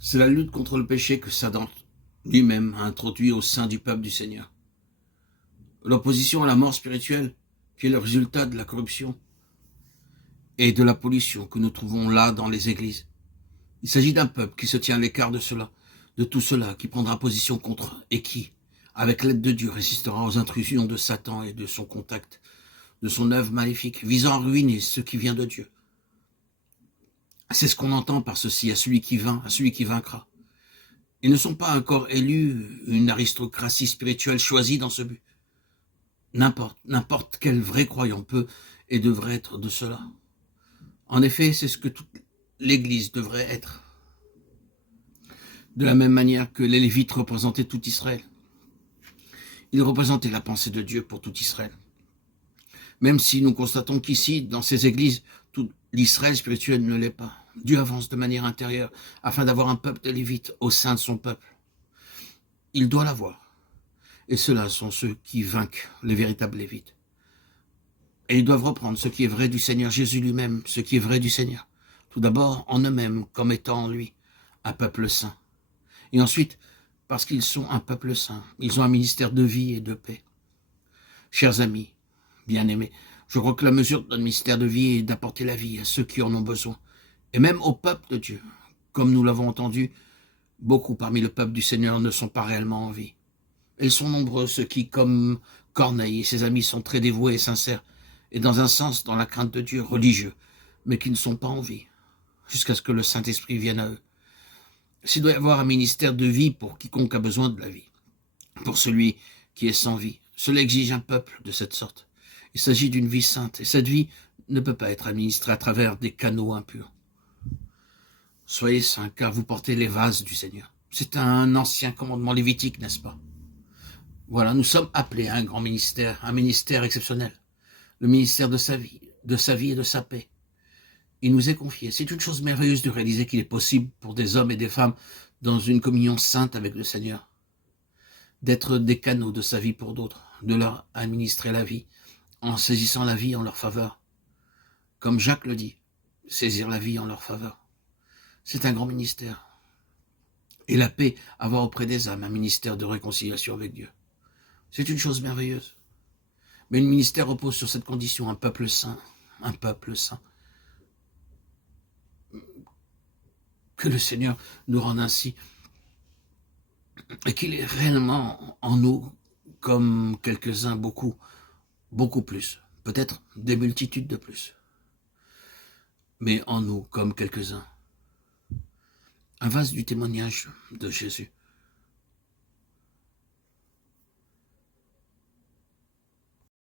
C'est la lutte contre le péché que Satan lui-même a introduit au sein du peuple du Seigneur. L'opposition à la mort spirituelle, qui est le résultat de la corruption et de la pollution que nous trouvons là dans les églises. Il s'agit d'un peuple qui se tient à l'écart de cela, de tout cela, qui prendra position contre et qui, avec l'aide de Dieu, résistera aux intrusions de Satan et de son contact, de son œuvre maléfique, visant à ruiner ce qui vient de Dieu. C'est ce qu'on entend par ceci, à celui qui vainc, à celui qui vaincra. Ils ne sont pas encore élus une aristocratie spirituelle choisie dans ce but. N'importe quel vrai croyant peut et devrait être de cela. En effet, c'est ce que toute l'Église devrait être. De la même manière que les Lévites représentaient tout Israël. Ils représentaient la pensée de Dieu pour tout Israël. Même si nous constatons qu'ici, dans ces églises, tout l'Israël spirituel ne l'est pas. Dieu avance de manière intérieure afin d'avoir un peuple de Lévites au sein de son peuple. Il doit l'avoir. Et ceux-là sont ceux qui vainquent les véritables Lévites. Et ils doivent reprendre ce qui est vrai du Seigneur Jésus lui-même, ce qui est vrai du Seigneur. Tout d'abord en eux-mêmes, comme étant en lui, un peuple saint. Et ensuite, parce qu'ils sont un peuple saint, ils ont un ministère de vie et de paix. Chers amis, bien-aimés, je crois que la mesure de notre ministère de vie est d'apporter la vie à ceux qui en ont besoin, et même au peuple de Dieu. Comme nous l'avons entendu, beaucoup parmi le peuple du Seigneur ne sont pas réellement en vie. Ils sont nombreux ceux qui, comme Corneille et ses amis, sont très dévoués et sincères, et dans un sens, dans la crainte de Dieu, religieux, mais qui ne sont pas en vie, jusqu'à ce que le Saint-Esprit vienne à eux. S'il doit y avoir un ministère de vie pour quiconque a besoin de la vie, pour celui qui est sans vie, cela exige un peuple de cette sorte. Il s'agit d'une vie sainte, et cette vie ne peut pas être administrée à travers des canaux impurs. Soyez saints, car vous portez les vases du Seigneur. C'est un ancien commandement lévitique, n'est-ce pas? Voilà, nous sommes appelés à un grand ministère, un ministère exceptionnel. Le ministère de sa vie et de sa paix. Il nous est confié. C'est une chose merveilleuse de réaliser qu'il est possible pour des hommes et des femmes dans une communion sainte avec le Seigneur, d'être des canaux de sa vie pour d'autres, de leur administrer la vie, en saisissant la vie en leur faveur. Comme Jacques le dit, saisir la vie en leur faveur. C'est un grand ministère. Et la paix, avoir auprès des âmes un ministère de réconciliation avec Dieu. C'est une chose merveilleuse. Mais le ministère repose sur cette condition, un peuple saint, un peuple saint. Que le Seigneur nous rende ainsi, et qu'il est réellement en nous, comme quelques-uns, beaucoup plus, peut-être des multitudes de plus, mais en nous, comme quelques-uns, un vase du témoignage de Jésus,